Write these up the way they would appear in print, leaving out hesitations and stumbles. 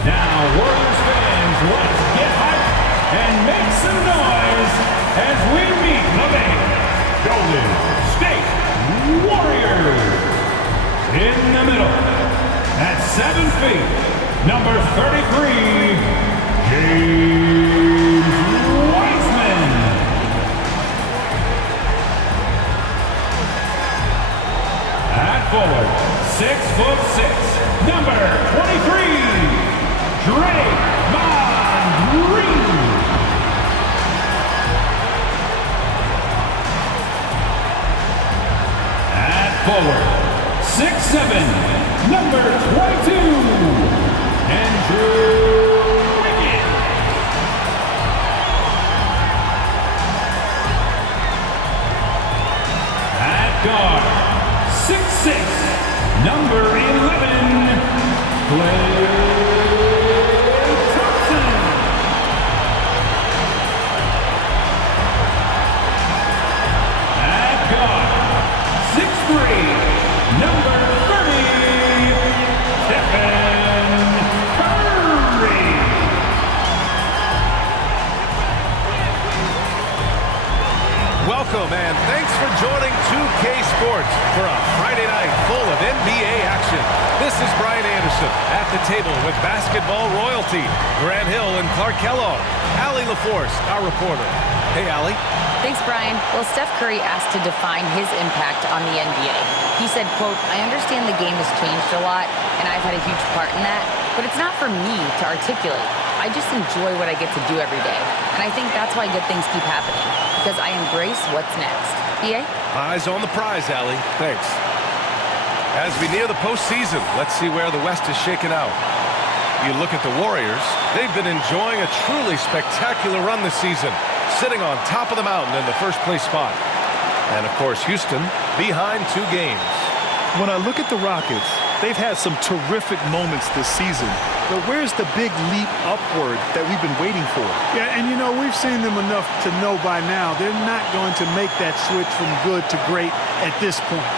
Now, Warriors fans, let's get hyped and make some noise as we meet the big Golden State Warriors. In the middle, at 7 feet, number 33, James Wiseman. At forward, 6'6", number 23, Draymond Green. At forward, 6'7", number 22, Andrew Wiggins. At guard, 6'6", number 11, Klay Thompson. At guard, 6'3", number 30, Stephen Curry. Welcome and thanks for joining 2K Sports for a Friday night full of NBA action. This is Brian Anderson at the table with basketball royalty, Grant Hill and Clark Kellogg. Allie LaForce, our reporter. Hey, Allie. Thanks, Brian. Well, Steph Curry asked to define his impact on the NBA. He said, quote, "I understand the game has changed a lot, and I've had a huge part in that, but it's not for me to articulate. I just enjoy what I get to do every day. And I think that's why good things keep happening, because I embrace what's next." BA? Eyes on the prize, Allie. Thanks. As we near the postseason, let's see where the West is shaken out. You look at the Warriors, they've been enjoying a truly spectacular run this season, sitting on top of the mountain in the first-place spot. And, of course, Houston behind 2 games. When I look at the Rockets, they've had some terrific moments this season. But where's the big leap upward that we've been waiting for? Yeah, and you know, we've seen them enough to know by now they're not going to make that switch from good to great at this point.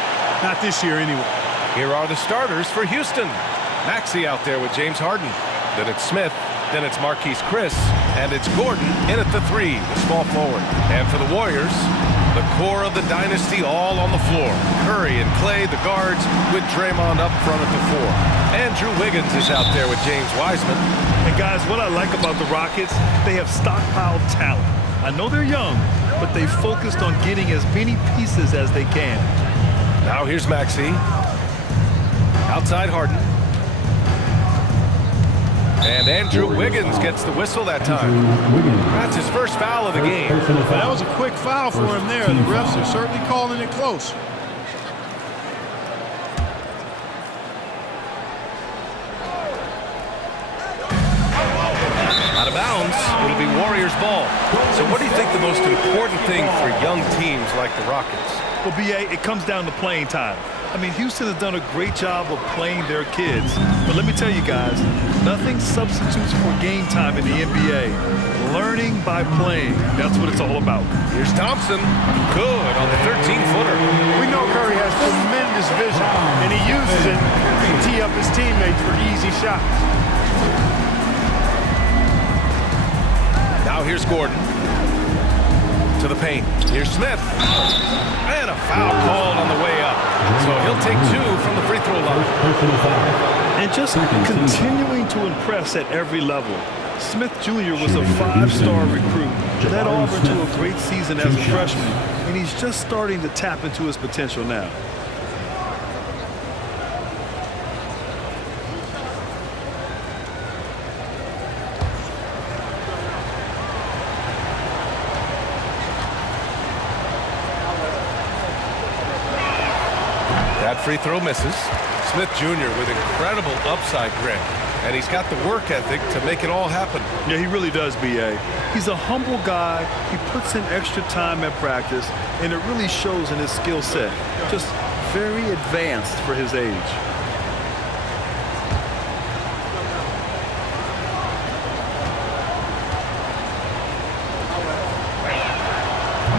Not this year, anyway. Here are the starters for Houston. Maxey out there with James Harden. Then it's Smith. Then it's Marquise Chris. And it's Gordon in at the 3, the small forward. And for the Warriors, the core of the dynasty all on the floor. Curry and Klay, the guards, with Draymond up front at the 4. Andrew Wiggins is out there with James Wiseman. And guys, what I like about the Rockets, they have stockpiled talent. I know they're young, but they focused on getting as many pieces as they can. Now here's Maxey. Outside Harden. And Andrew Wiggins gets the whistle that time. That's his first foul of the game. That was a quick foul for him there. The refs are certainly calling it close. Out of bounds, it'll be Warriors ball. So what do you think the most important thing for young teams like the Rockets? Well, BA, it comes down to playing time. I mean, Houston has done a great job of playing their kids. But let me tell you guys, nothing substitutes for game time in the NBA. Learning by playing, that's what it's all about. Here's Thompson. Good on the 13-footer. We know Curry has tremendous vision, and he uses it to tee up his teammates for easy shots. Now here's Gordon. To the paint. Here's Smith. And a foul called on the way up. So he'll take 2 from the free throw line. And just continuing to impress at every level. Smith Jr. was a 5-star recruit, led Auburn to a great season as a freshman, and he's just starting to tap into his potential now. That free throw misses. Smith Jr. with incredible upside grit. And he's got the work ethic to make it all happen. Yeah, he really does, B.A. He's a humble guy. He puts in extra time at practice, and it really shows in his skill set. Just very advanced for his age.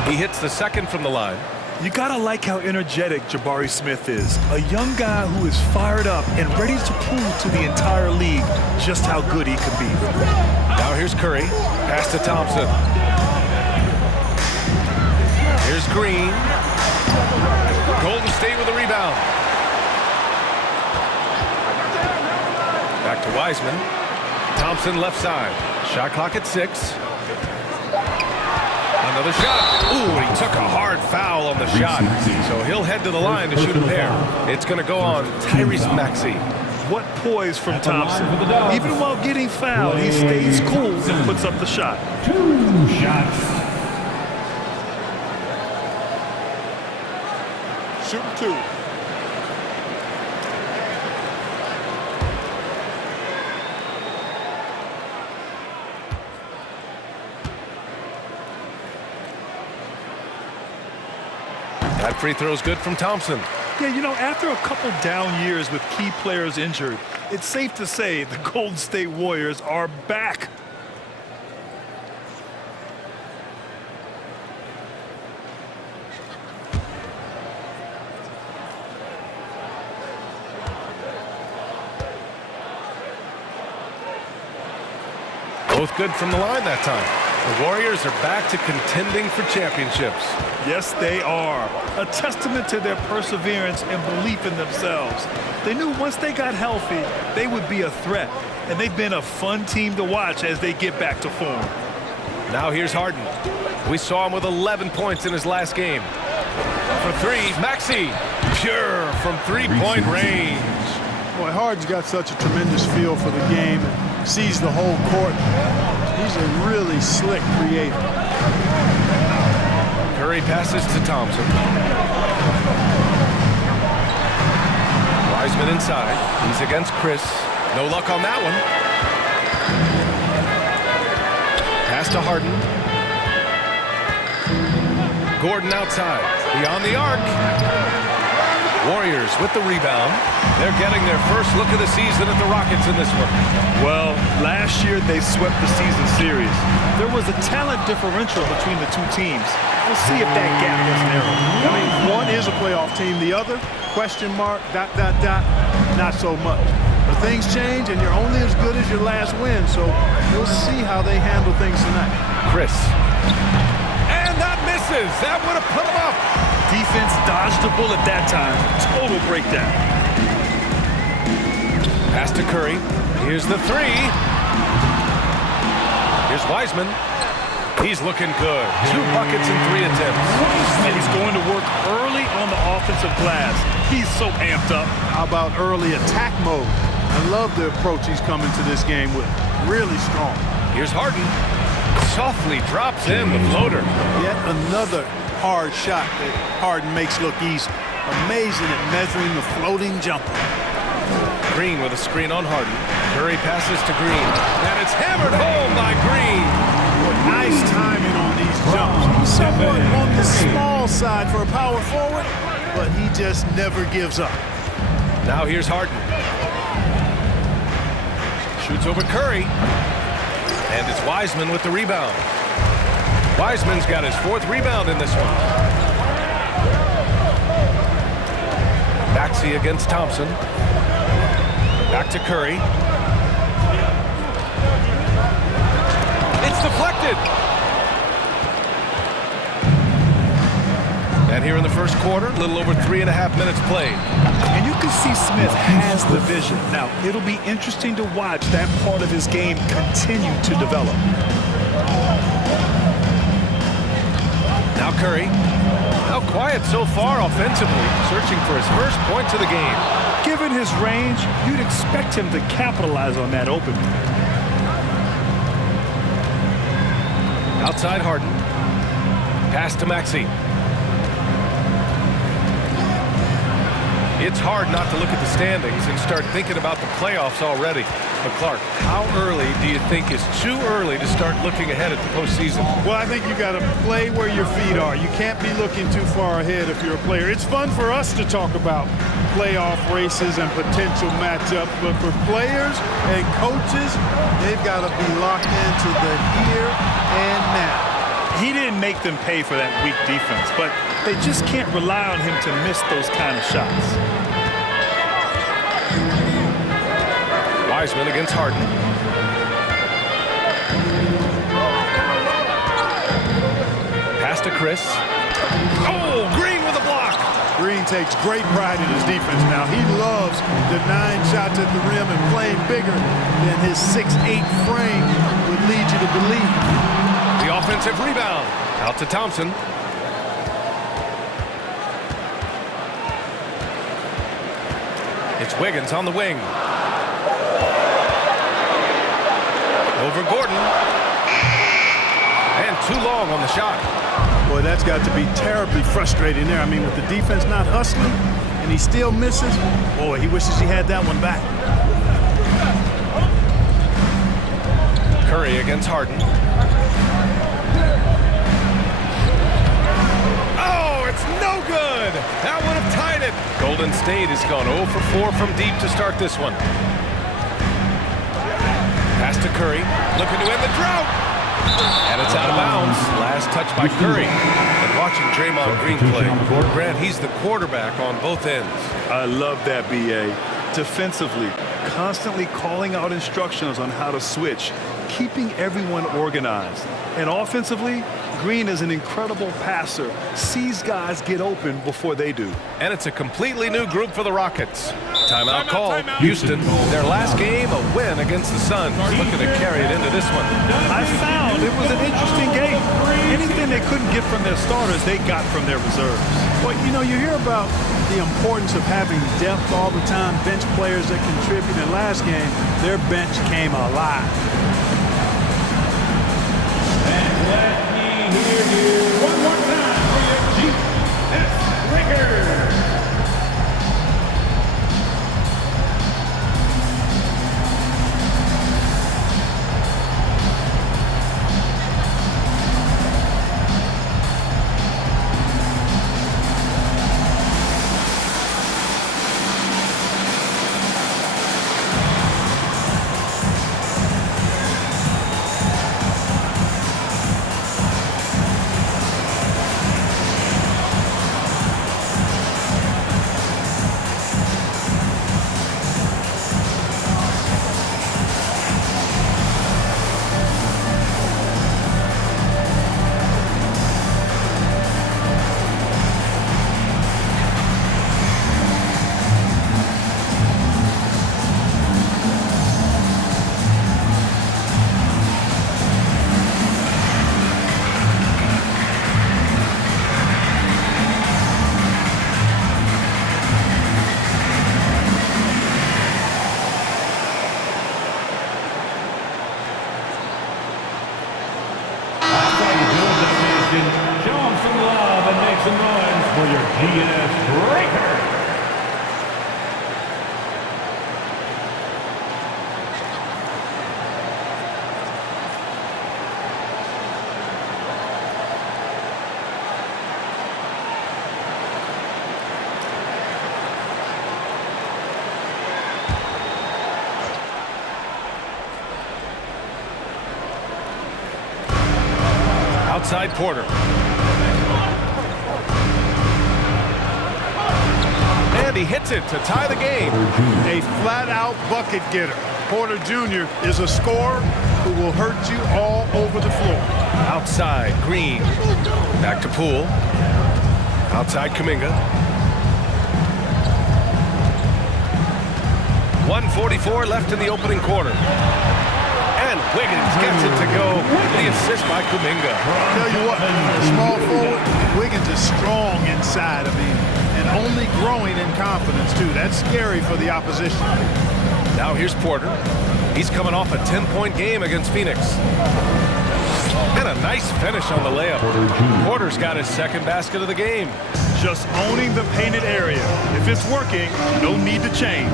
He hits the second from the line. You gotta like how energetic Jabari Smith is. A young guy who is fired up and ready to prove to the entire league just how good he can be. Now here's Curry. Pass to Thompson. Here's Green. Golden State with a rebound. Back to Wiseman. Thompson left side. Shot clock at 6. Another shot. Ooh, he took a hard foul on the shot. So he'll head to the line to shoot a pair. It's going to go on Tyrese Maxey. What poise from Thompson. Even while getting fouled, he stays cool and puts up the shot. 2 shots. Shooting 2. That free throw is good from Thompson. Yeah, you know, after a couple down years with key players injured, it's safe to say the Golden State Warriors are back. Both good from the line that time. The Warriors are back to contending for championships. Yes, they are. A testament to their perseverance and belief in themselves. They knew once they got healthy, they would be a threat. And they've been a fun team to watch as they get back to form. Now here's Harden. We saw him with 11 points in his last game. For 3, Maxey. Pure from three-point range. Boy, Harden's got such a tremendous feel for the game and sees the whole court. He's a really slick creator. Curry passes to Thompson. Wiseman inside. He's against Chris. No luck on that one. Pass to Harden. Gordon outside. Beyond the arc. Warriors with the rebound. They're getting their first look of the season at the Rockets in this one. Well, last year they swept the season series. There was a talent differential between the two teams. We'll see if that gap gets narrowed. I mean, one is a playoff team. The other, question mark, ... not so much. But things change, and you're only as good as your last win, so we'll see how they handle things tonight. Chris. And that misses. That would have put him up. Defense dodged a bullet that time. Total breakdown. Pass to Curry. Here's the 3. Here's Wiseman. He's looking good. 2 buckets in 3 attempts. And he's going to work early on the offensive glass. He's so amped up. How about early attack mode? I love the approach he's coming to this game with. Really strong. Here's Harden. Softly drops in the floater. Yet another hard shot that Harden makes look easy. Amazing at measuring the floating jumper. Green with a screen on Harden. Curry passes to Green. And it's hammered home by Green. Nice timing on these jumps. He's somewhat on the small side for a power forward, but he just never gives up. Now here's Harden. Shoots over Curry. And it's Wiseman with the rebound. Wiseman's got his 4th rebound in this one. Maxey against Thompson. Back to Curry. It's deflected. And here in the first quarter, a little over 3.5 minutes played. And you can see Smith has the vision. Now, it'll be interesting to watch that part of his game continue to develop. Now Curry. How quiet so far offensively, searching for his first points of the game. Given his range, you'd expect him to capitalize on that opening. Outside Harden. Pass to Maxey. It's hard not to look at the standings and start thinking about the playoffs already. But Clark, how early do you think is too early to start looking ahead at the postseason? Well, I think you got to play where your feet are. You can't be looking too far ahead if you're a player. It's fun for us to talk about playoff races and potential matchups, but for players and coaches, they've got to be locked into the here and now. He didn't make them pay for that weak defense, but They just can't rely on him to miss those kind of shots. Wiseman against Harden. Pass to Chris. Oh, Green with a block. Green takes great pride in his defense now. He loves denying shots at the rim and playing bigger than his 6'8" frame would lead you to believe. The offensive rebound. Out to Thompson. It's Wiggins on the wing. Over Gordon. And too long on the shot. Boy, that's got to be terribly frustrating there. I mean, with the defense not hustling and he still misses, boy, he wishes he had that one back. Curry against Harden. Oh, it's no good. That would have tied it. Golden State has gone 0 for 4 from deep to start this one. Pass to Curry, looking to end the drought. And it's out of bounds. Last touch by Curry. And watching Draymond Green play, Grant, he's the quarterback on both ends. I love that, B.A. Defensively, constantly calling out instructions on how to switch, keeping everyone organized. And offensively, Green is an incredible passer, sees guys get open before they do. And it's a completely new group for the Rockets. Timeout call. Houston, their last game, a win against the Suns, looking to carry it into this one. I found it was an interesting game. Anything they couldn't get from their starters, they got from their reserves. Well, you know, you hear about the importance of having depth all the time, bench players that contribute. In last game, their bench came alive. And let me hear you one more time for your GS Lakers. Show them some love and make some noise for your GS Breaker. Outside Porter. And he hits it to tie the game. A flat-out bucket getter. Porter Jr. is a scorer who will hurt you all over the floor. Outside Green. Back to Poole. Outside Kuminga. 1:44 left in the opening quarter. And Wiggins gets it to go. The assist by Kuminga. Tell you what, a small forward, Wiggins is strong inside. I mean, and only growing in confidence, too. That's scary for the opposition. Now here's Porter. He's coming off a 10-point game against Phoenix. And a nice finish on the layup. Porter's got his second basket of the game. Just owning the painted area. If it's working, no need to change.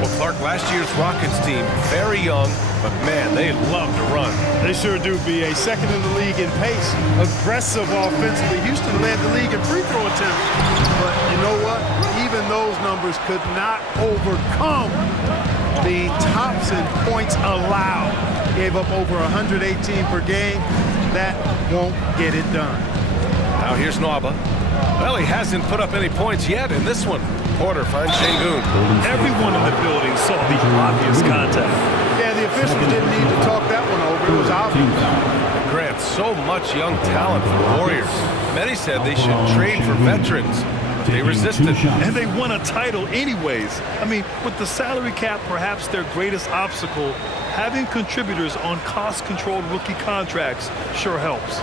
Well, Clark, last year's Rockets team, very young, but man, they love to run. They sure do. Be a second in the league in pace. Aggressive offensively. Houston led the league in free throw attempts. But you know what? Even those numbers could not overcome the tops in points allowed. Gave up over 118 per game. That won't get it done. Now here's Nwaba. Well, he hasn't put up any points yet in this one. Porter finds Şengün. Everyone in the building saw the obvious contact. Yeah, the officials didn't need to talk that one over. It was obvious. Grant, so much young talent for the Warriors. Many said they should trade for veterans. They resisted. And they won a title anyways. I mean, with the salary cap perhaps their greatest obstacle, having contributors on cost-controlled rookie contracts sure helps.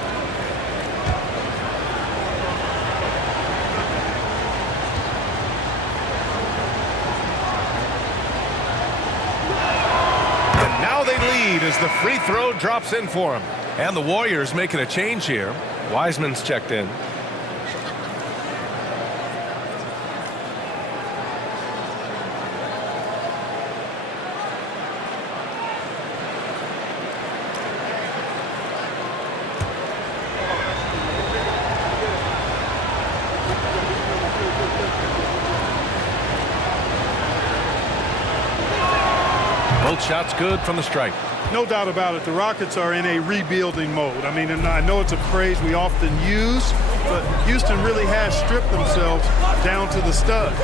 And now they lead as the free throw drops in for him. And the Warriors making a change here. Wiseman's checked in. Both shots good from the stripe. No doubt about it. The Rockets are in a rebuilding mode. I mean, and I know it's a phrase we often use, but Houston really has stripped themselves down to the studs.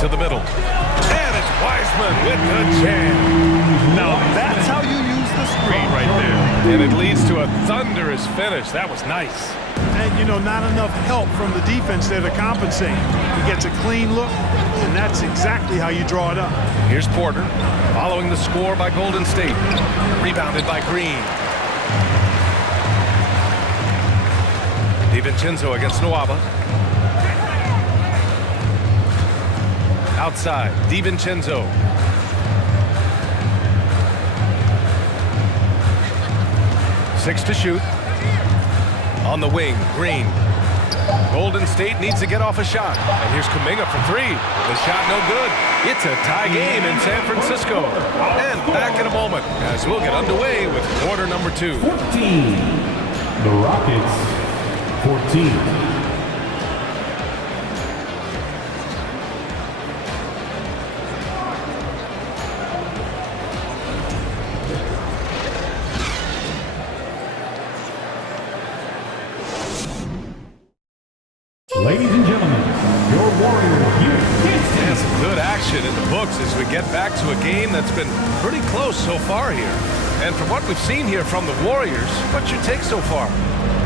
To the middle. And it's Wiseman with the jam. Now that's how you use the screen right there. And it leads to a thunderous finish. That was nice. And, you know, not enough help from the defense there to compensate. He gets a clean look, and that's exactly how you draw it up. Here's Porter, following the score by Golden State. Rebounded by Green. DiVincenzo against Nwaba. Outside, DiVincenzo. Six to shoot. On the wing, Green. Golden State needs to get off a shot. And here's Kuminga for three. The shot no good. It's a tie game in San Francisco. And back in a moment as we'll get underway with quarter number 2. 14. The Rockets, 14. Ladies and gentlemen, your Warriors, Houston. And some good action in the books as we get back to a game that's been pretty close so far here. And from what we've seen here from the Warriors, what's your take so far?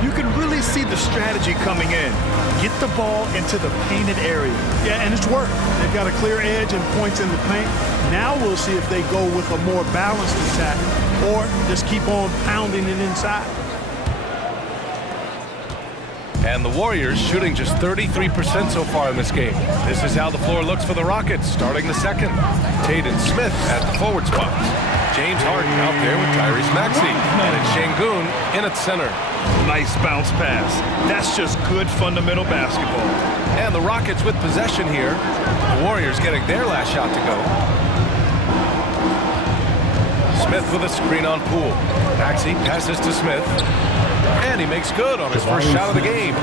You can really see the strategy coming in. Get the ball into the painted area. Yeah, and it's worked. They've got a clear edge and points in the paint. Now we'll see if they go with a more balanced attack or just keep on pounding it inside. And the Warriors shooting just 33% so far in this game. This is how the floor looks for the Rockets starting the second. Tate and Smith at the forward spots. James Harden out there with Tyrese Maxey. And it's Şengün in at center. Nice bounce pass. That's just good fundamental basketball. And the Rockets with possession here. The Warriors getting their last shot to go. Smith with a screen on Poole. Maxey passes to Smith. And he makes good on his first shot of the game.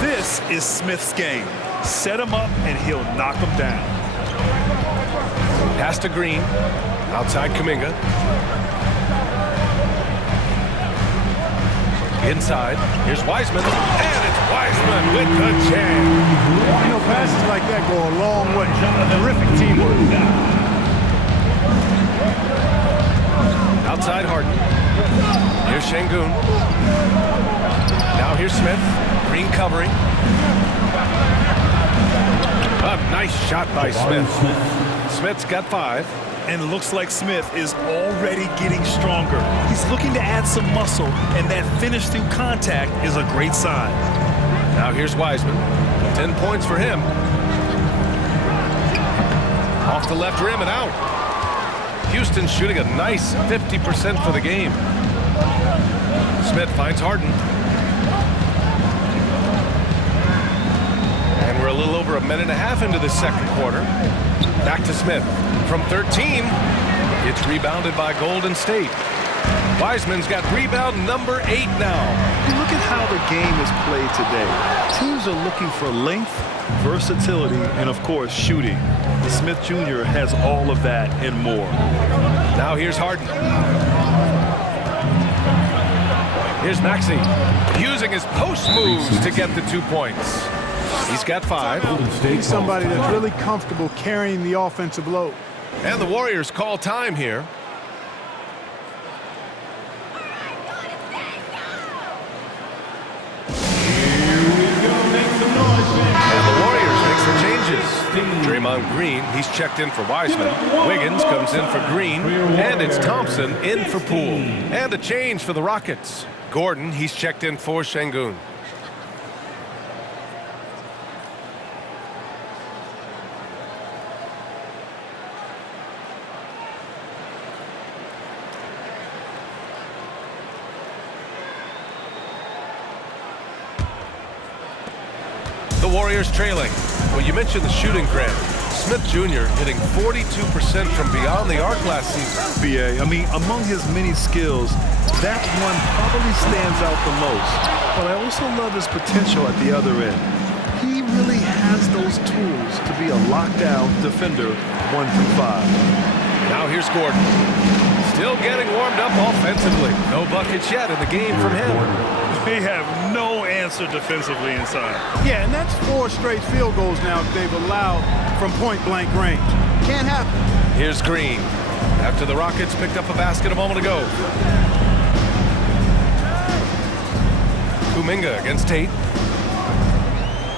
This is Smith's game. Set him up and he'll knock him down. Pass to Green. Outside Kuminga. Inside. Here's Wiseman. And it's Wiseman with the jam. You know, passes like that go a long way. Terrific teamwork. Outside Harden. Here's Şengün. Now here's Smith. Green covering. A nice shot by Smith. Smith's got 5. And it looks like Smith is already getting stronger. He's looking to add some muscle, and that finish through contact is a great sign. Now here's Wiseman. 10 points for him. Off the left rim and out. Houston shooting a nice 50% for the game. Smith finds Harden. And we're a little over a minute and a half into the second quarter. Back to Smith. From 13, it's rebounded by Golden State. Wiseman's got rebound number 8 now. Look at how the game is played today. Teams are looking for length, versatility, and of course, shooting. Smith Jr. has all of that and more. Now here's Harden. Here's Maxey using his post moves to get the 2 points. He's got 5. He's somebody that's really comfortable carrying the offensive load. And the Warriors call time here. And the Warriors make some changes. Draymond Green, he's checked in for Wiseman. Wiggins comes in for Green. And it's Thompson in for Poole. And a change for the Rockets. Gordon, he's checked in for Şengün. The Warriors trailing. Well, you mentioned the shooting, Grant. Smith Jr. hitting 42% from beyond the arc last season. BA, I mean, among his many skills, that one probably stands out the most. But I also love his potential at the other end. He really has those tools to be a lockdown defender 1 through 5. Now here's Gordon. Still getting warmed up offensively. No buckets yet in the game from him. They have no answer defensively inside. Yeah, and that's 4 straight field goals now that they've allowed from point-blank range. Can't happen. Here's Green. After the Rockets picked up a basket a moment ago. Kuminga against Tate.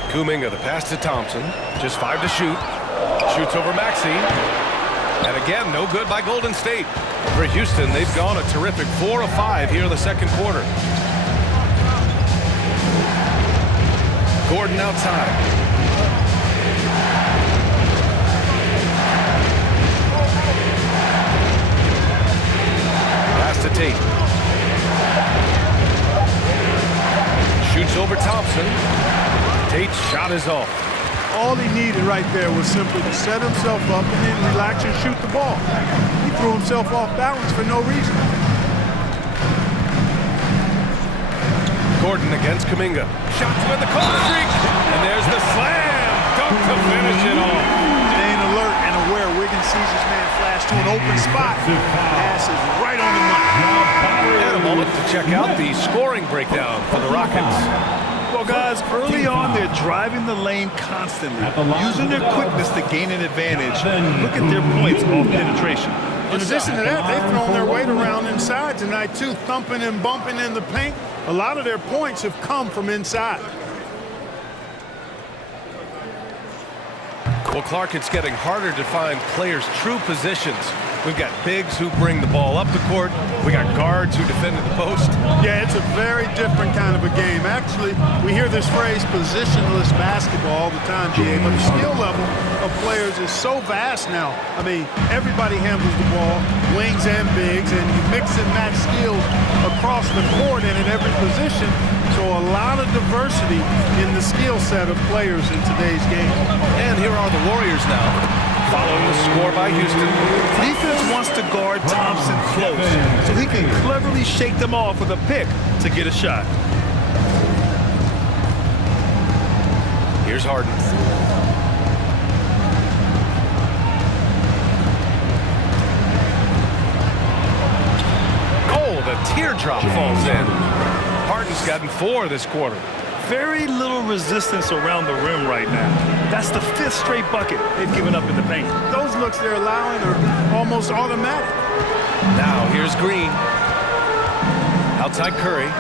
Kuminga, the pass to Thompson. Just 5 to shoot. Shoots over Maxey. And again, no good by Golden State. For Houston, they've gone a terrific 4 of 5 here in the second quarter. Gordon outside. Pass to Tate. Shoots over Thompson. Tate's shot is off. All he needed right there was simply to set himself up and then relax and shoot the ball. He threw himself off balance for no reason. Gordon against Kuminga. Shot to end the cold streak. And there's the slam. Dunk to finish it off. Staying alert and aware. Wiggins sees his man flash to an open spot. Pass is right on the money. And a moment to check out the scoring breakdown for the Rockets. Well, guys, early on, they're driving the lane constantly, using their quickness to gain an advantage. Look at their points off penetration. In addition to that, they've thrown their weight around inside tonight, too, thumping and bumping in the paint. A lot of their points have come from inside. Well, Clark, it's getting harder to find players' true positions. We've got bigs who bring the ball up the court. We got guards who defend at the post. Yeah, it's a very different kind of a game. Actually, we hear this phrase positionless basketball all the time, GA, but the skill level of players is so vast now. I mean, everybody handles the ball, wings and bigs, and you mix and match skills across the court and at every position. So a lot of diversity in the skill set of players in today's game. And here are the Warriors now, following the score by Houston. Defense wants to guard Thompson close, so he can cleverly shake them off with a pick to get a shot. Here's Harden. Oh, the teardrop falls in. Harden's gotten 4 this quarter. Very little resistance around the rim right now. That's the 5th straight bucket they've given up in the paint. Those looks they're allowing are almost automatic. Now here's Green. Outside Curry.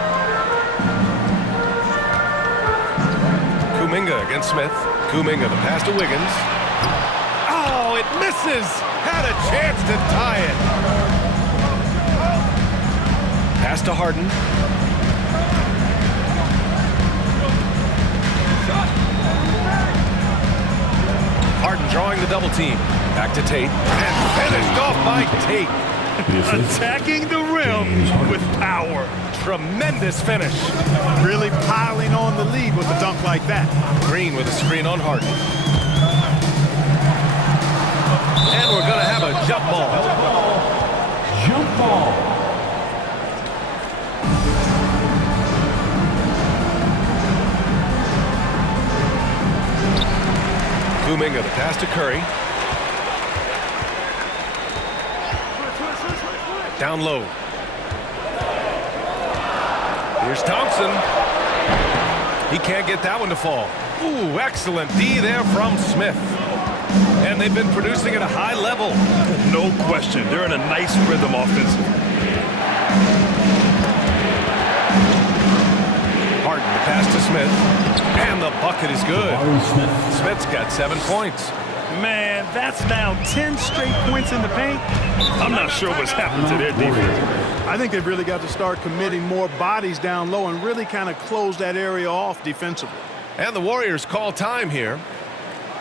Kuminga against Smith. Kuminga, the pass to Wiggins. Oh, it misses. Had a chance to tie it. Pass to Harden. Harden drawing the double team. Back to Tate. And finished off by Tate. Attacking the rim with power. Tremendous finish. Really piling on the lead with a dunk like that. Green with a screen on Harden. And we're going to have a jump ball. Jump ball. Kuminga, the pass to Curry. Down low. Here's Thompson. He can't get that one to fall. Ooh, excellent D there from Smith. And they've been producing at a high level. No question. They're in a nice rhythm offensively. Harden, the pass to Smith. And the bucket is good. Smith's got 7 points. Man, that's now 10 straight points in the paint. I'm not sure what's happened to their defense. I think they've really got to start committing more bodies down low and really kind of close that area off defensively. And the Warriors call time here.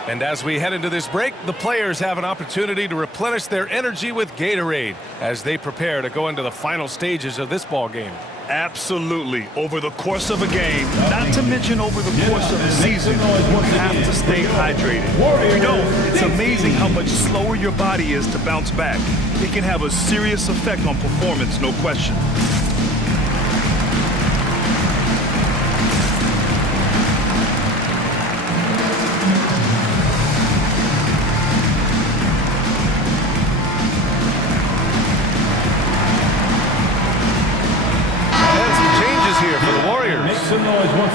And as we head into this break, the players have an opportunity to replenish their energy with Gatorade as they prepare to go into the final stages of this ball game. Absolutely. Over the course of a game, not to mention over the course of the season, you have to stay hydrated. If you don't, it's amazing how much slower your body is to bounce back. It can have a serious effect on performance, no question.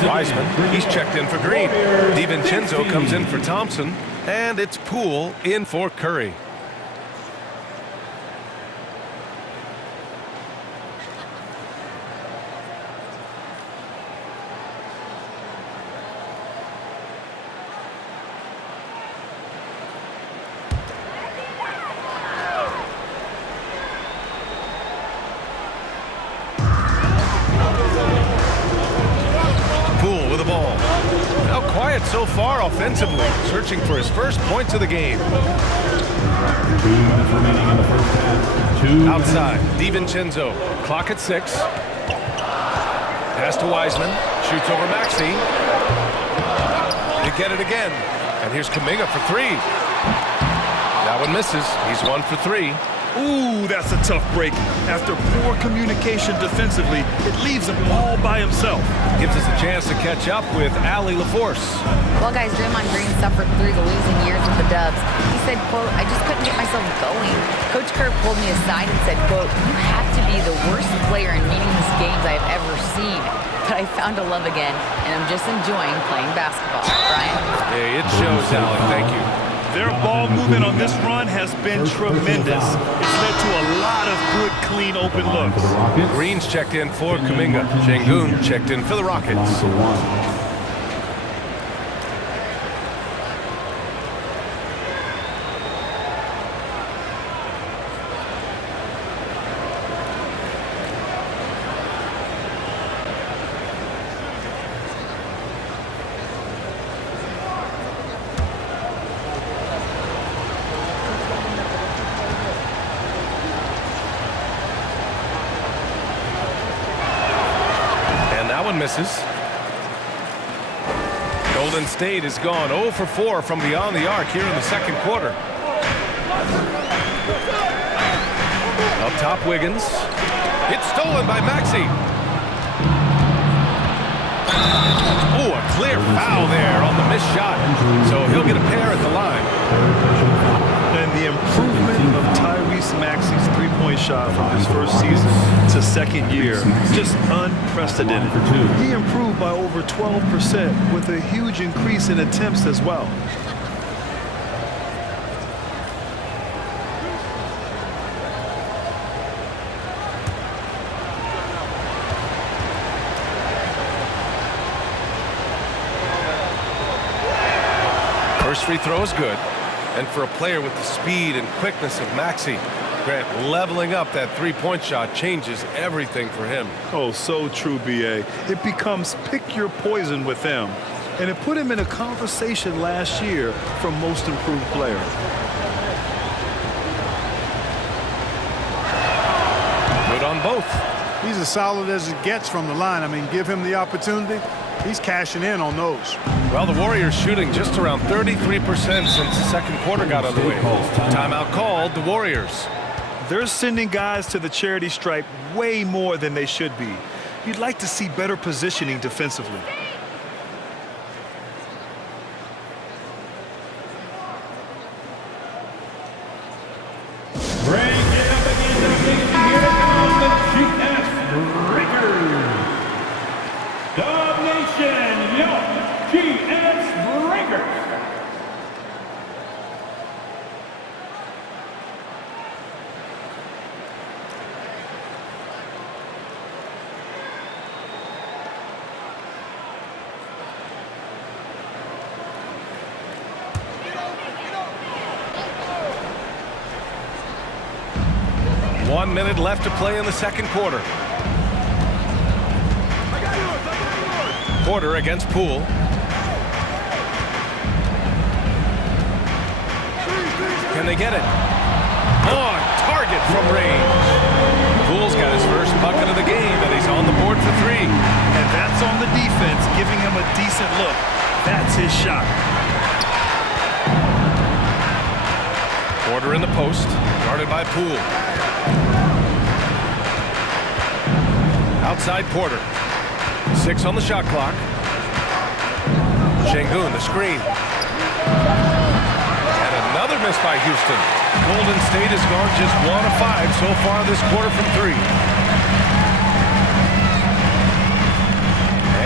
Wiseman, he's checked in for Green. DiVincenzo comes in for Thompson. And it's Poole in for Curry. So far offensively, searching for his first points of the game. 2 minutes remaining in the first half. Outside, DiVincenzo, clock at 6. Pass to Wiseman, shoots over Maxey. They get it again, and here's Kuminga for 3. That one misses. He's 1 for 3. Ooh, that's a tough break. After poor communication defensively, it leaves him all by himself. Gives us a chance to catch up with Allie LaForce. Well, guys, Draymond Green suffered through the losing years with the Dubs. He said, quote, I just couldn't get myself going. Coach Kerr pulled me aside and said, quote, you have to be the worst player in meaningless games I've ever seen. But I found a love again, and I'm just enjoying playing basketball. Brian? Yeah, it shows, Allie. Thank you. Their ball movement on this run has been tremendous. It's led to a lot of good, clean, open looks. Green's checked in for Kuminga. Şengün checked in for the Rockets. Misses. Golden State has gone 0 for 4 from beyond the arc here in the second quarter. Up top, Wiggins. It's stolen by Maxey. Oh, a clear foul there on the missed shot. So he'll get a pair at the line. And the improvement of Tyrese Maxey's three-point shot from his first season to second year, just unprecedented. He improved by over 12% with a huge increase in attempts as well. First free throw is good. And for a player with the speed and quickness of Maxey, Grant, leveling up that three-point shot changes everything for him. Oh, so true, B.A. It becomes pick your poison with them. And it put him in a conversation last year for most improved player. Good on both. He's as solid as it gets from the line. I mean, give him the opportunity. He's cashing in on those. Well, the Warriors shooting just around 33% since the second quarter got underway. Timeout called, the Warriors. They're sending guys to the charity stripe way more than they should be. You'd like to see better positioning defensively. Break it up again. Here come the Chief Breakers. 1 minute left to play in the second quarter. Porter against Poole. Can they get it? On target from range. Poole's got his first bucket of the game, and he's on the board for 3. And that's on the defense, giving him a decent look. That's his shot. Porter in the post, guarded by Poole. Outside Porter. 6 on the shot clock. Şengün, the screen. And another miss by Houston. Golden State has gone just 1 of 5 so far this quarter from 3.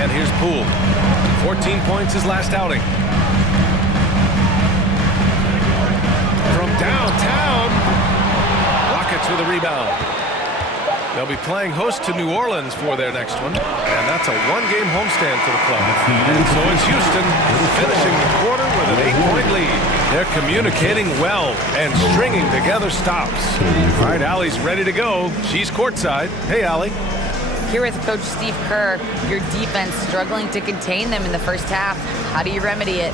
And here's Poole. 14 points his last outing. From downtown, Rockets with a rebound. They'll be playing host to New Orleans for their next one, and that's a 1-game homestand for the club. And so it's Houston finishing the quarter with an 8-point lead. They're communicating well and stringing together stops. All right, Allie's ready to go. She's courtside. Hey, Allie. Here with Coach Steve Kerr, your defense struggling to contain them in the first half. How do you remedy it?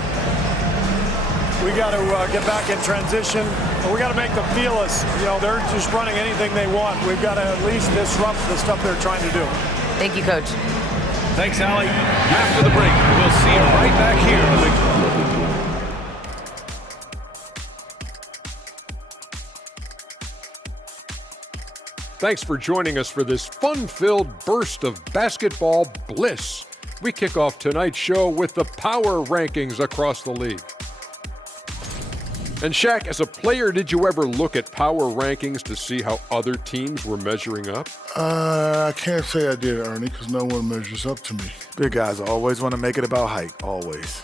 We got to get back in transition. We got to make them feel us. You know, they're just running anything they want. We've got to at least disrupt the stuff they're trying to do. Thank you, Coach. Thanks, Allie. After the break, we'll see you right back here. Thanks for joining us for this fun-filled burst of basketball bliss. We kick off tonight's show with the power rankings across the league. And Shaq, as a player, did you ever look at power rankings to see how other teams were measuring up? I can't say I did, Ernie, because no one measures up to me. Big guys always want to make it about height, always.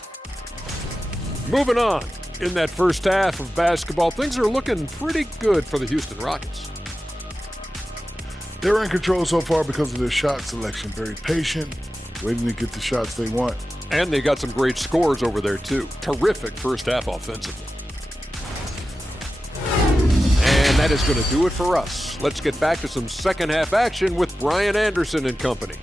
Moving on. In that first half of basketball, things are looking pretty good for the Houston Rockets. They're in control so far because of their shot selection. Very patient, waiting to get the shots they want. And they got some great scores over there, too. Terrific first half offensively. And that is going to do it for us. Let's get back to some second half action with Brian Anderson and company.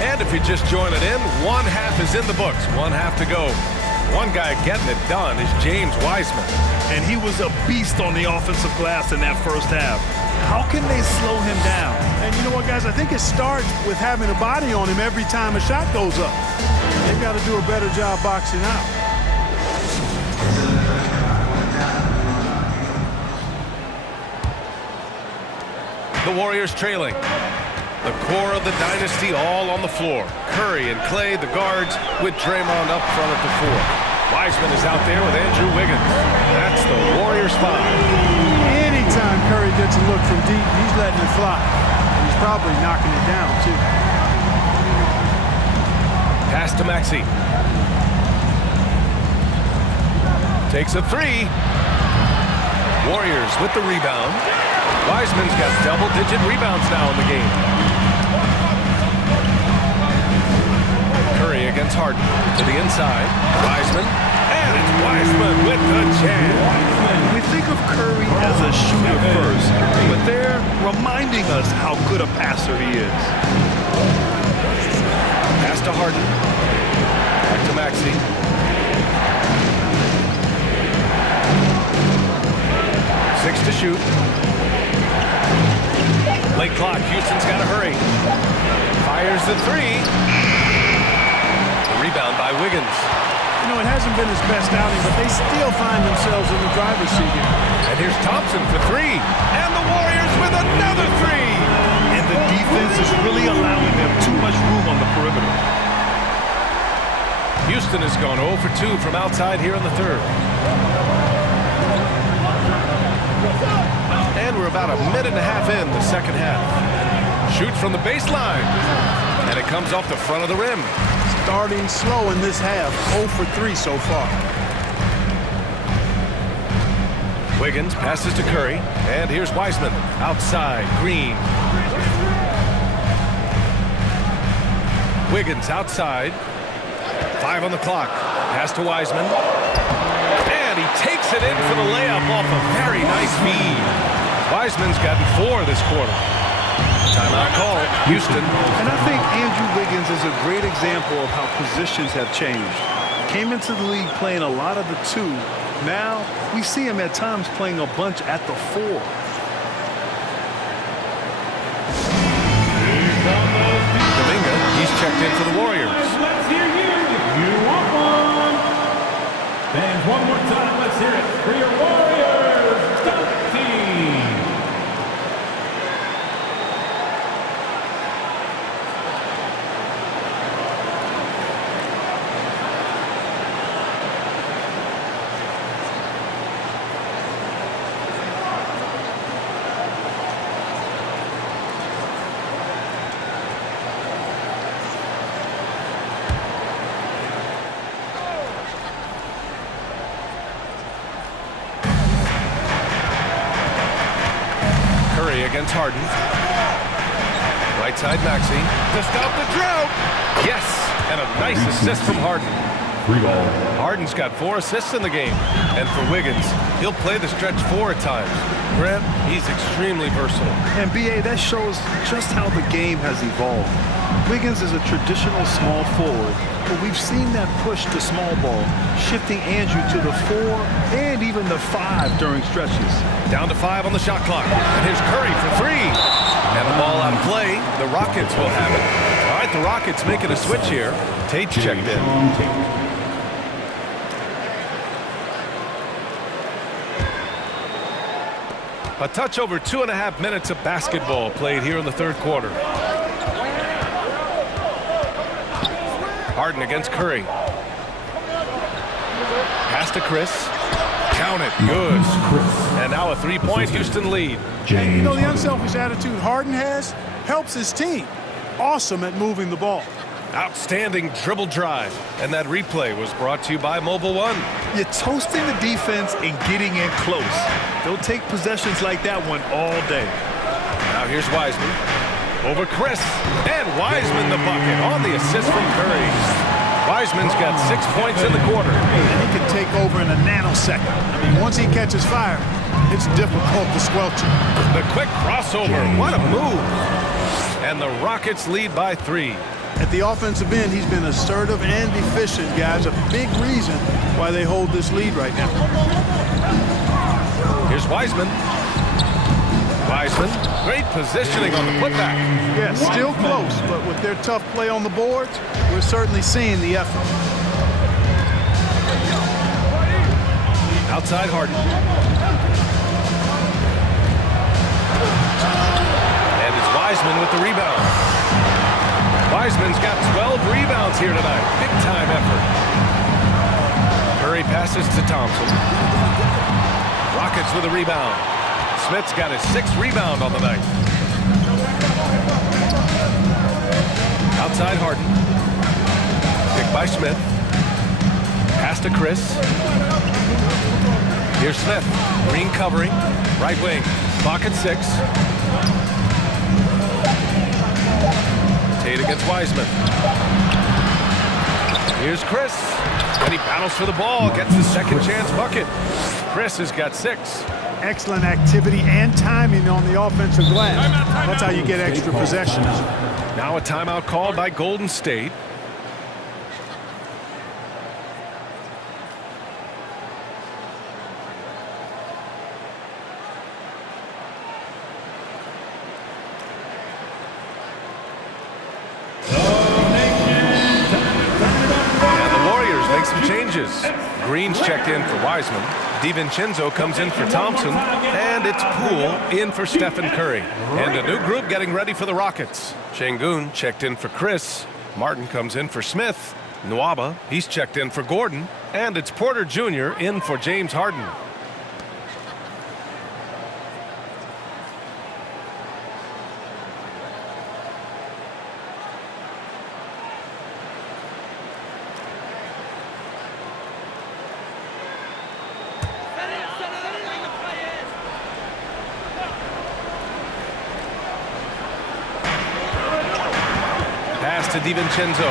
And if you're just joining in, 1 half is in the books, 1 half to go. One guy getting it done is James Wiseman. And he was a beast on the offensive glass in that first half. How can they slow him down? And you know what, guys? I think it starts with having a body on him every time a shot goes up. They've got to do a better job boxing out. The Warriors trailing. The core of the dynasty all on the floor. Curry and Clay, the guards, with Draymond up front at the 4. Wiseman is out there with Andrew Wiggins. That's the Warriors 5. Anytime Curry gets a look from deep, he's letting it fly. And he's probably knocking it down, too. Pass to Maxey. Takes a 3. Warriors with the rebound. Wiseman's got double-digit rebounds now in the game. Curry against Harden to the inside. Wiseman, and it's Wiseman with the jam. We think of Curry as a shooter first, but they're reminding us how good a passer he is. Pass to Harden. Back to Maxey. Six to shoot. Late clock. Houston's got to hurry. Fires the 3. Rebound by Wiggins. You know, it hasn't been his best outing, but they still find themselves in the driver's seat here. And here's Thompson for 3. And the Warriors with another 3. And the defense is really allowing them too much room on the perimeter. Houston has gone 0 for 2 from outside here in the third. And we're about a minute and a half in the second half. Shoot from the baseline. And it comes off the front of the rim. Starting slow in this half, 0 for 3 so far. Wiggins passes to Curry, and here's Wiseman outside. Green Wiggins outside. 5 on the clock. Pass to Wiseman. And he takes it in for the layup off a very nice feed. Wiseman's gotten 4 this quarter. Timeout call, Houston. And I think Andrew Wiggins is a great example of how positions have changed. Came into the league playing a lot of the 2. Now we see him at times playing a bunch at the 4. Kuminga, he's checked in for the Warriors. Let's hear you. You want one. And one more time, let's hear it for your Warriors dunk team. Against Harden. Right side Maxey to stop the drought. Yes, and a nice assist from Harden. Free ball. Harden's got 4 assists in the game. And for Wiggins, he'll play the stretch 4 at times. Grant, he's extremely versatile. And B.A., that shows just how the game has evolved. Wiggins is a traditional small forward, but we've seen that push to small ball, shifting Andrew to the 4 and even the 5 during stretches. Down to 5 on the shot clock. And here's Curry for 3. And the ball out of play. The Rockets will have it. All right, the Rockets making a switch here. Tate's checked in. A touch over 2.5 minutes of basketball played here in the 3rd quarter. Harden against Curry. Pass to Chris. Count it. Good. And now a 3-point Houston lead. And you know, the unselfish attitude Harden has helps his team. Awesome at moving the ball. Outstanding dribble drive. And that replay was brought to you by Mobile One. You're toasting the defense and getting in close. They'll take possessions like that one all day. Now here's Wiseman. Over Chris. And Wiseman the bucket on the assist from Curry. Wiseman's got 6 points in the quarter. And he can take over in a nanosecond. I mean, once he catches fire, it's difficult to squelch it. The quick crossover. What a move. And the Rockets lead by 3. At the offensive end, he's been assertive and efficient, guys. A big reason why they hold this lead right now. Here's Wiseman. Wiseman, great positioning on the putback. Yeah, still close, but with their tough play on the boards, we're certainly seeing the effort. Outside Harden. And it's Wiseman with the rebound. Wiseman's got 12 rebounds here tonight. Big time effort. Curry passes to Thompson. Rockets with a rebound. Smith's got his 6th rebound on the night. Outside Harden. Picked by Smith. Pass to Chris. Here's Smith. Green covering. Right wing. Clock at 6. Tate against Wiseman. Here's Chris. And he battles for the ball. Gets his 2nd chance bucket. Chris has got 6. Excellent activity and timing on the offensive glass. That's how you get extra possessions. Now a timeout called by Golden State. And the Warriors make some changes. Green's checked in for Wiseman. DiVincenzo comes in for Thompson, and it's Poole in for Stephen Curry. And a new group getting ready for the Rockets. Şengün checked in for Chris. Martin comes in for Smith. Nwaba, he's checked in for Gordon. And it's Porter Jr. in for James Harden. pass to DiVincenzo.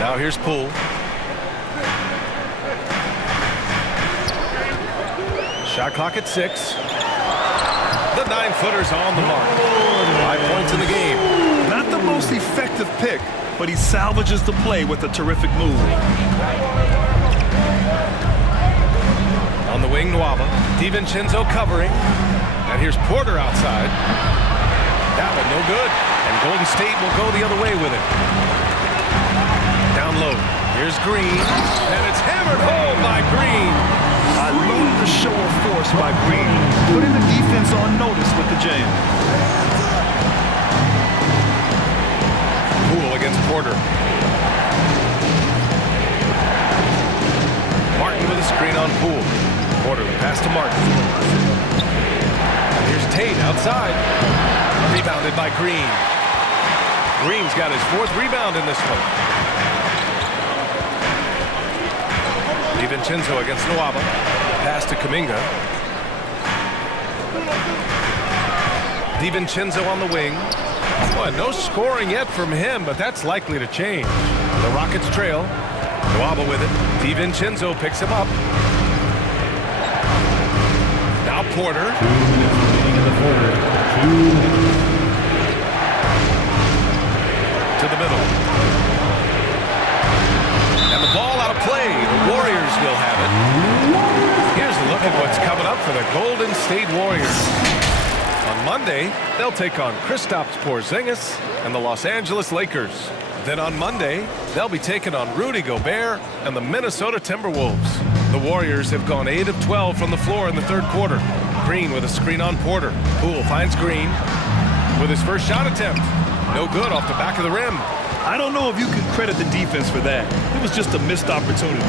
Now here's Poole. Shot clock at 6. The 9-footer's on the mark. 5 points in the game. Not the most effective pick, but he salvages the play with a terrific move. On the wing, Nwaba. DiVincenzo covering. And here's Porter outside. That one no good. And Golden State will go the other way with it. Down low. Here's Green. And it's hammered home by Green. I love the show of force by Green, putting the defense on notice with the jam. Poole against Porter. Martin with a screen on Poole. Porter, the pass to Martin. And here's Tate outside. Rebounded by Green. Green's got his 4th rebound in this one. DiVincenzo against Nwaba. Pass to Kuminga. DiVincenzo on the wing. Well, no scoring yet from him, but that's likely to change. The Rockets trail. Nwaba with it. DiVincenzo picks him up. Now Porter. 2 minutes remaining in the quarter. 2 minutes. To the middle. And the ball out of play. The Warriors will have it. Here's a look at what's coming up for the Golden State Warriors. On Monday, they'll take on Kristaps Porzingis and the Los Angeles Lakers. Then on Monday, they'll be taking on Rudy Gobert and the Minnesota Timberwolves. The Warriors have gone 8 of 12 from the floor in the 3rd quarter. Green with a screen on Porter. Poole finds Green with his first shot attempt. No good off the back of the rim. I don't know if you can credit the defense for that. It was just a missed opportunity.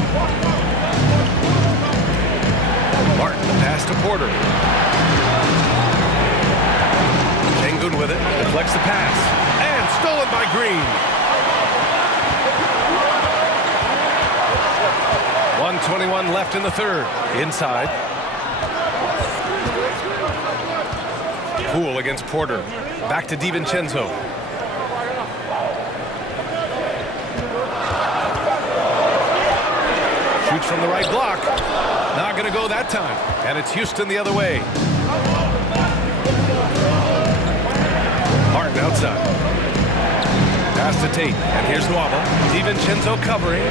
Martin, the pass to Porter. Sengun with it, deflects the pass. And stolen by Green. 1:21 left in the 3rd. Inside. Poole against Porter. Back to DiVincenzo. Shoots from the right block. Not going to go that time. And it's Houston the other way. Martin outside. Pass to Tate. And here's Nwaba. DiVincenzo covering.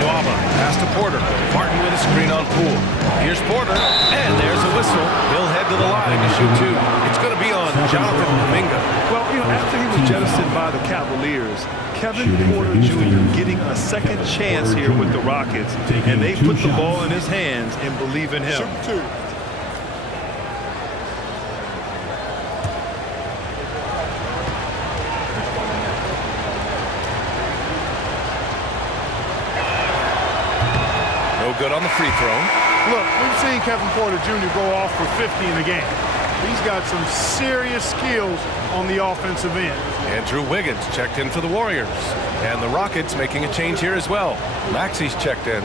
Nwaba. Pass to Porter. Martin with a screen on Poole. Here's Porter. And there's a whistle. He'll head to the line to shoot 2. It's going to be on Jonathan Kuminga. Well, after he was jettisoned by the Cavaliers, Kevin Porter Jr. getting a second chance here with the Rockets, and they put the ball in his hands and believe in him. Shoot 2. No good on the free throw. Look, we've seen Kevin Porter Jr. go off for 50 in the game. He's got some serious skills on the offensive end. Andrew Wiggins checked in for the Warriors. And the Rockets making a change here as well. Maxi's checked in.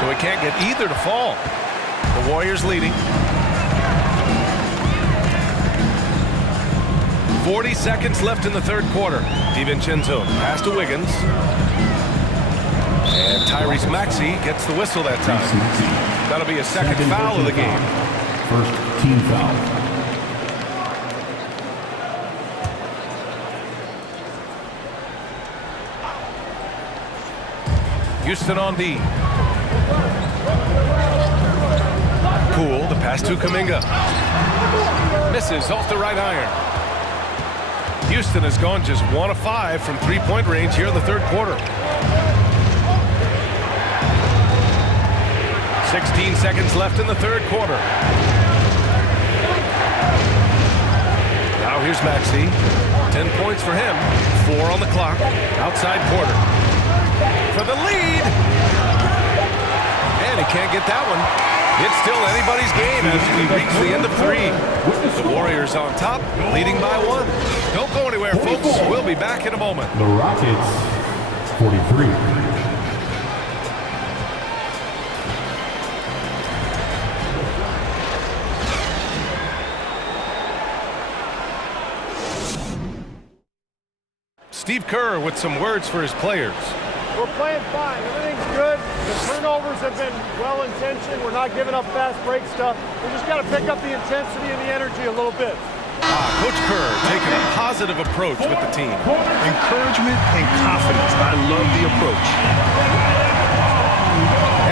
So we can't get either to fall. The Warriors leading. 40 seconds left in the 3rd quarter. DiVincenzo pass to Wiggins. And Tyrese Maxey gets the whistle that time. That'll be a second foul of the game. First team foul. Houston on D. Poole, the pass to Kuminga. Misses off the right iron. Houston has gone just 1 of 5 from 3-point range here in the 3rd quarter. 16 seconds left in the 3rd quarter. Now here's Maxey. 10 points for him. 4 on the clock. Outside Porter. For the lead. And he can't get that one. It's still anybody's game as we reach the end of 3. The Warriors on top, leading by 1. Don't go anywhere, folks. We'll be back in a moment. The Rockets, 43. Steve Kerr with some words for his players. We're playing fine. Everything's good. The turnovers have been well-intentioned. We're not giving up fast break stuff. We just got to pick up the intensity and the energy a little bit. Coach Kerr taking a positive approach with the team. Encouragement and confidence. I love the approach.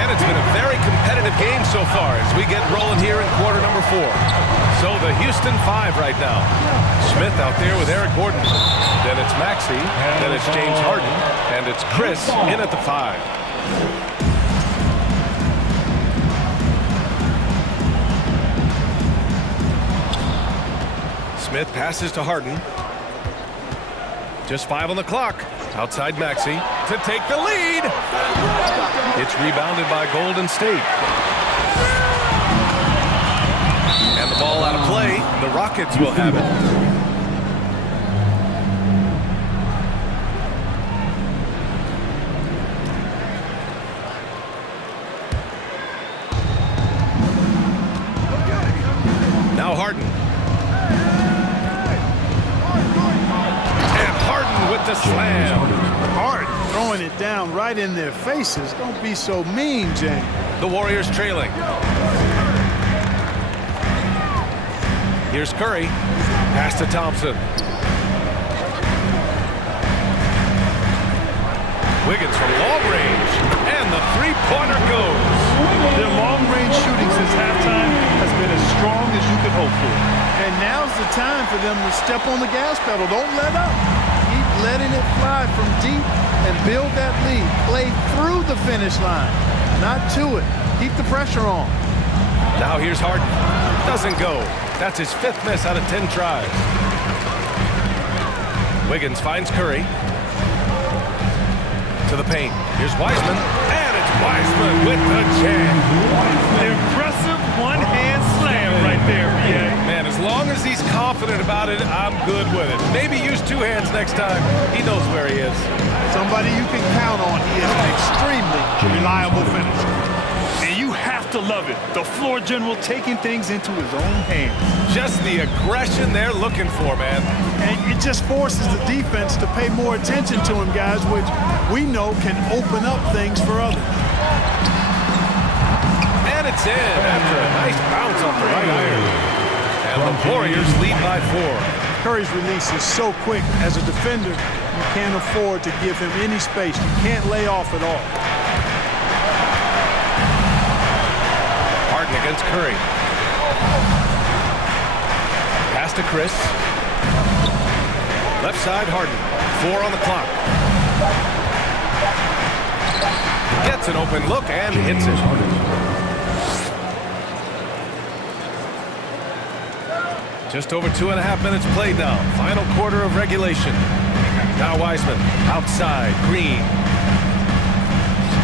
And it's been a very competitive game so far as we get rolling here in quarter number 4. So the Houston 5 right now. Smith out there with Eric Gordon. Then it's Maxey. Then it's James Harden. And it's Chris in at the 5. Smith passes to Harden. Just 5 on the clock. Outside Maxey to take the lead. It's rebounded by Golden State. And the ball out of play. The Rockets will have it. Now Harden. And Harden with the slam. Hard throwing it down right in their faces. Don't be so mean, James. The Warriors trailing. Here's Curry. Pass to Thompson. Wiggins from long range. And the three-pointer goes. Their long-range shooting since halftime has been as strong as you could hope for. And now's the time for them to step on the gas pedal. Don't let up. Keep letting it fly from deep and build that lead. Play through the finish line, not to it. Keep the pressure on. Now here's Harden. Doesn't go. That's his 5th miss out of 10 tries. Wiggins finds Curry. To the paint. Here's Wiseman. And it's Wiseman with the jam. Impressive one-hand slam right there, BA. Man, as long as he's confident about it, I'm good with it. Maybe use 2 hands next time. He knows where he is. Somebody you can count on. He is an extremely reliable finisher. And you have to love it. The floor general taking things into his own hands. Just the aggression they're looking for, man. And it just forces the defense to pay more attention to him, guys, which we know can open up things for others. And it's in after a nice bounce off the right iron. And the Warriors lead by 4. Curry's release is so quick. As a defender, you can't afford to give him any space. You can't lay off at all. Harden against Curry. Pass to Chris. Left side, Harden. 4 on the clock. Gets an open look and hits it. Just over 2.5 minutes played now. Final quarter of regulation. Now Wiseman. Outside. Green.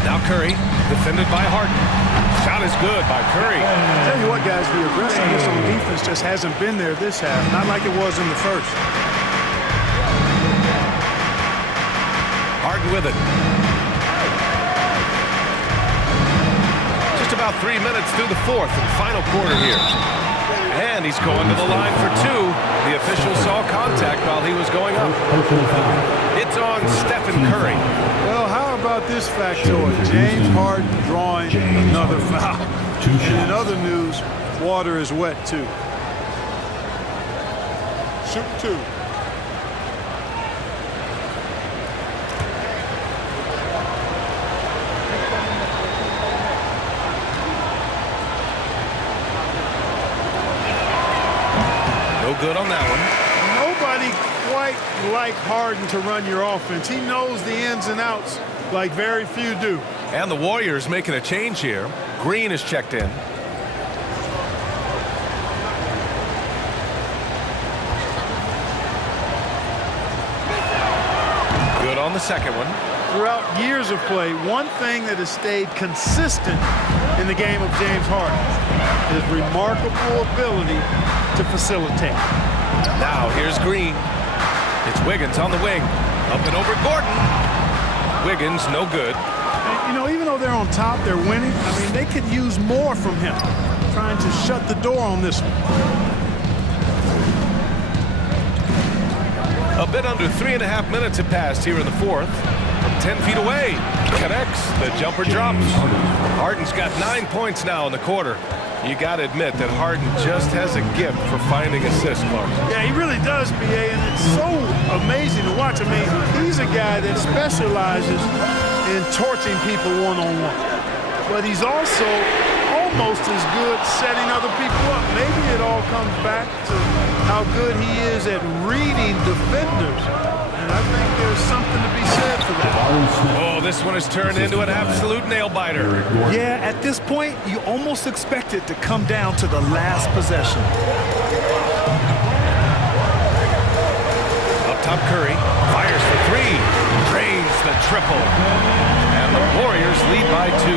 Now Curry. Defended by Harden. Shot is good by Curry. I'll tell you what, guys, the aggressiveness on defense just hasn't been there this half. Not like it was in the first. Harden with it. Just about 3 minutes through the 4th and final quarter here. And he's going to the line for 2. The official saw contact while he was going up. It's on Stephen Curry. Well, how about this factoid? James Harden drawing another foul. And in other news, water is wet too. Shoot 2. Good on that one. Nobody quite like Harden to run your offense. He knows the ins and outs like very few do. And the Warriors making a change here. Green is checked in. Good on the second one. throughout years of play, one thing that has stayed consistent in the game of James Harden is remarkable ability to facilitate. Now here's Green. It's Wiggins on the wing. Up and over Gordon. Wiggins, no good. And, you know, even though they're on top, they're winning. I mean, they could use more from him. Trying to shut the door on this one. A bit under 3.5 minutes have passed here in the fourth. From 10 feet away, connects, the jumper drops. Harden's got 9 points now in the quarter. You got to admit that Harden just has a gift for finding assists, Clark. Yeah, he really does, B.A., and it's so amazing to watch. I mean, he's a guy that specializes in torching people one-on-one. But he's also almost as good setting other people up. Maybe it all comes back to how good he is at reading defenders. And I think there's something to be said for that. Oh, this one has turned into an absolute nail-biter. Yeah, at this point, you almost expect it to come down to the last possession. Up top, Curry fires for three. Drains the triple. And the Warriors lead by 2.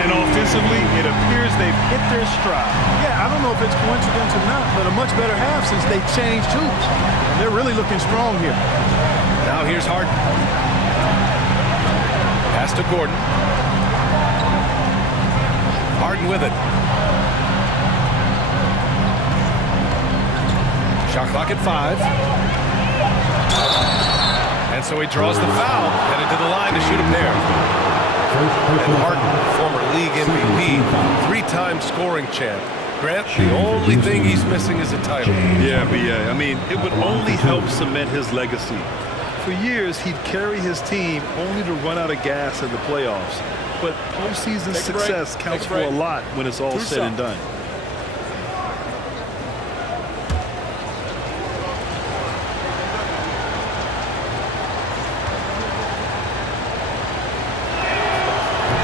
And offensively, it appears they've hit their stride. Yeah, I don't know if it's coincidence or not, but a much better half since they changed hoops. And they're really looking strong here. Now here's Harden. Pass to Gordon. Harden with it. Shot clock at 5. And so he draws the foul, headed to the line to shoot a pair. And Harden, former league MVP, 3-time scoring champ. Grant, the only thing he's missing is a title. Yeah, B.A. I mean, it would only help cement his legacy. For years, he'd carry his team only to run out of gas in the playoffs. But postseason success counts for a lot when it's all said and done.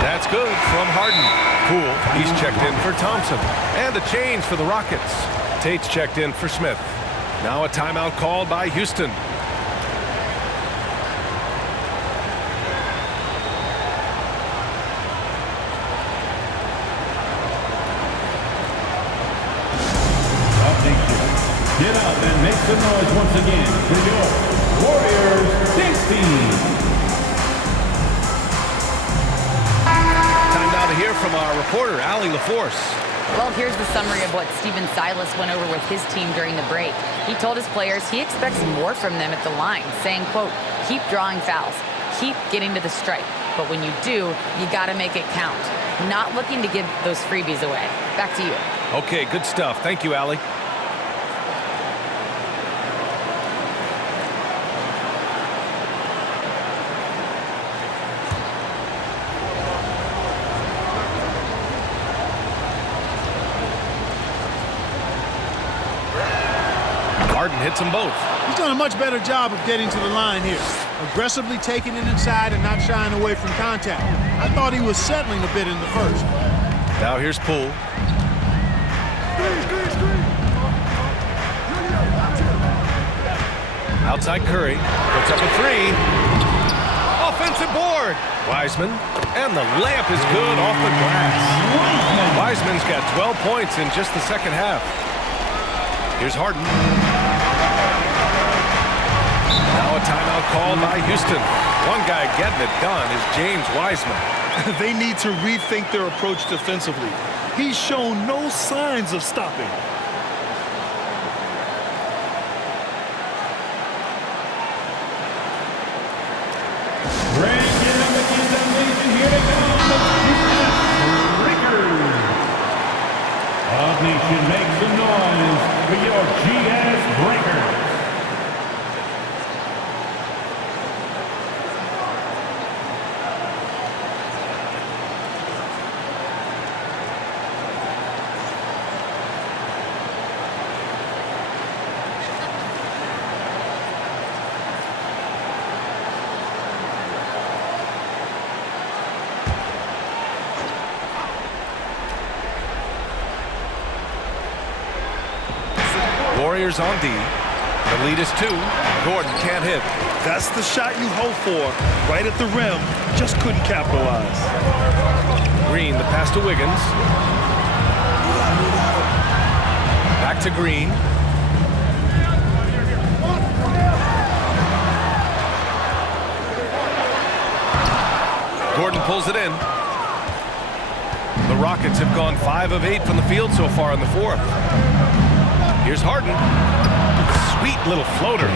That's good from Harden. Poole, he's checked in for Thompson. And a change for the Rockets. Tate's checked in for Smith. Now a timeout called by Houston. Get up and make some noise once again for your Warriors dance team. Time now to hear from our reporter, Allie LaForce. Well, here's the summary of what Steven Silas went over with his team during the break. He told his players he expects more from them at the line, saying, quote, keep drawing fouls, keep getting to the stripe. But when you do, you got to make it count. Not looking to give those freebies away. Back to you. Okay, good stuff. Thank you, Allie. Harden hits them both. He's done a much better job of getting to the line here. Aggressively taking it inside and not shying away from contact. I thought he was settling a bit in the first. Now here's Poole. Outside Curry. Puts up a 3. Offensive board. Wiseman. And the layup is good off the glass. Wiseman's got 12 points in just the second half. Here's Harden. Now a timeout called by Houston. One guy getting it done is James Wiseman. They need to rethink their approach defensively. He's shown no signs of stopping. Breaking up against the nation, here they come, the Breakers. All nation, make some noise for your GS Breakers. Warriors on D. The lead is 2. Gordon can't hit. That's the shot you hope for. Right at the rim, just couldn't capitalize. Green, the pass to Wiggins. Back to Green. Gordon pulls it in. The Rockets have gone 5 of 8 from the field so far in the fourth. Here's Harden. Sweet little floater.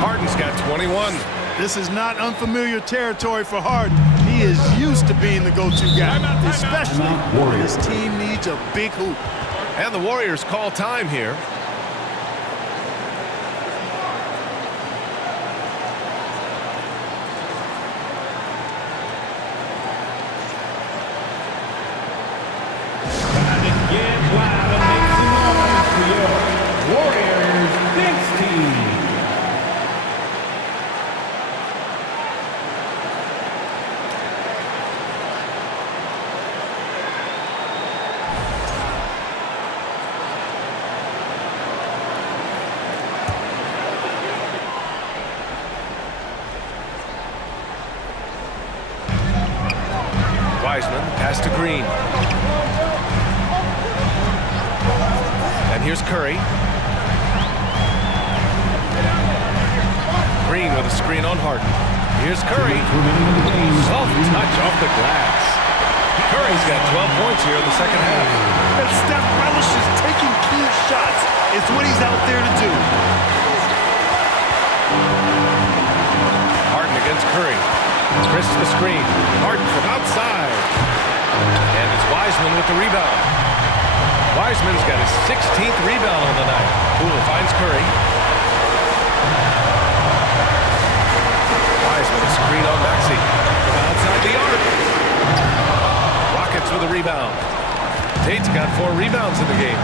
Harden's got 21. This is not unfamiliar territory for Harden. He is used to being the go-to guy, especially when his team needs a big hoop. And the Warriors call time here. Wiseman, pass to Green. And here's Curry. Green with a screen on Harden. Here's Curry. Soft touch off the glass. Curry's got 12 points here in the second half. And Steph relishes taking key shots. It's what he's out there to do. Harden against Curry. Chris the screen. Harden from outside. And it's Wiseman with the rebound. Wiseman's got his 16th rebound on the night. Poole finds Curry. Wiseman a screen on Maxey. From outside the arc. Rockets with a rebound. Tate's got 4 rebounds in the game.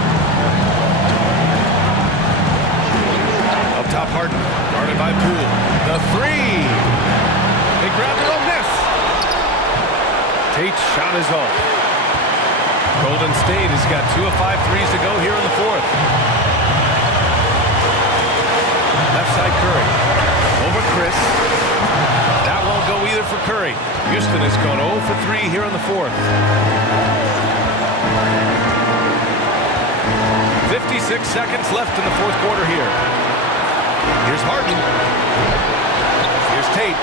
Up top Harden. Guarded by Poole. The 3. They grabbed it on this. Tate's shot is off. Golden State has got 2 of 5 threes to go here in the fourth. Left side Curry. Over Chris. That won't go either for Curry. Houston has gone 0 for 3 here in the fourth. 56 seconds left in the fourth quarter here. Here's Harden. Here's Tate.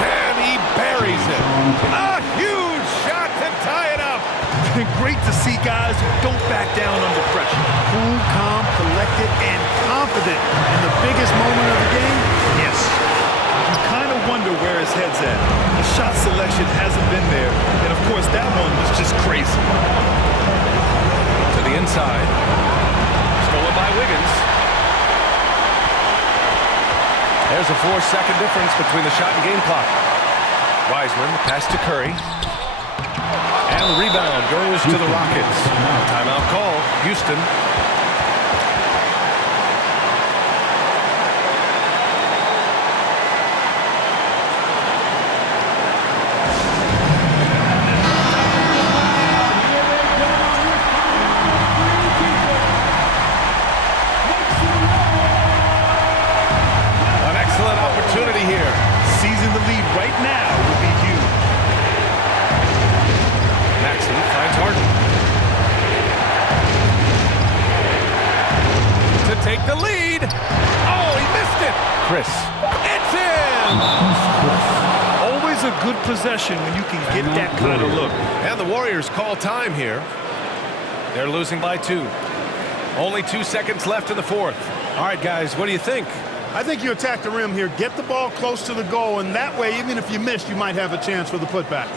And he buries it. A huge shot to tie it up. Great to see guys who don't back down under pressure. Cool, calm, collected, and confident in the biggest moment of the game. Yes. You kind of wonder where his head's at. The shot selection hasn't been there. And of course, that one was just crazy. To the inside. Stolen by Wiggins. There's a 4-second difference between the shot and game clock. Wiseman, pass to Curry. And the rebound goes to the Rockets. Timeout call, Houston. An excellent opportunity here. Seizing the lead right now would be huge. Maxey finds Harden. To take the lead. Oh, he missed it. Chris. It's in! Always a good possession when you can get that kind of look. And the Warriors call time here. They're losing by 2. Only 2 seconds left in the fourth. All right, guys, what do you think? I think you attack the rim here, get the ball close to the goal, and that way, even if you miss, you might have a chance for the putback.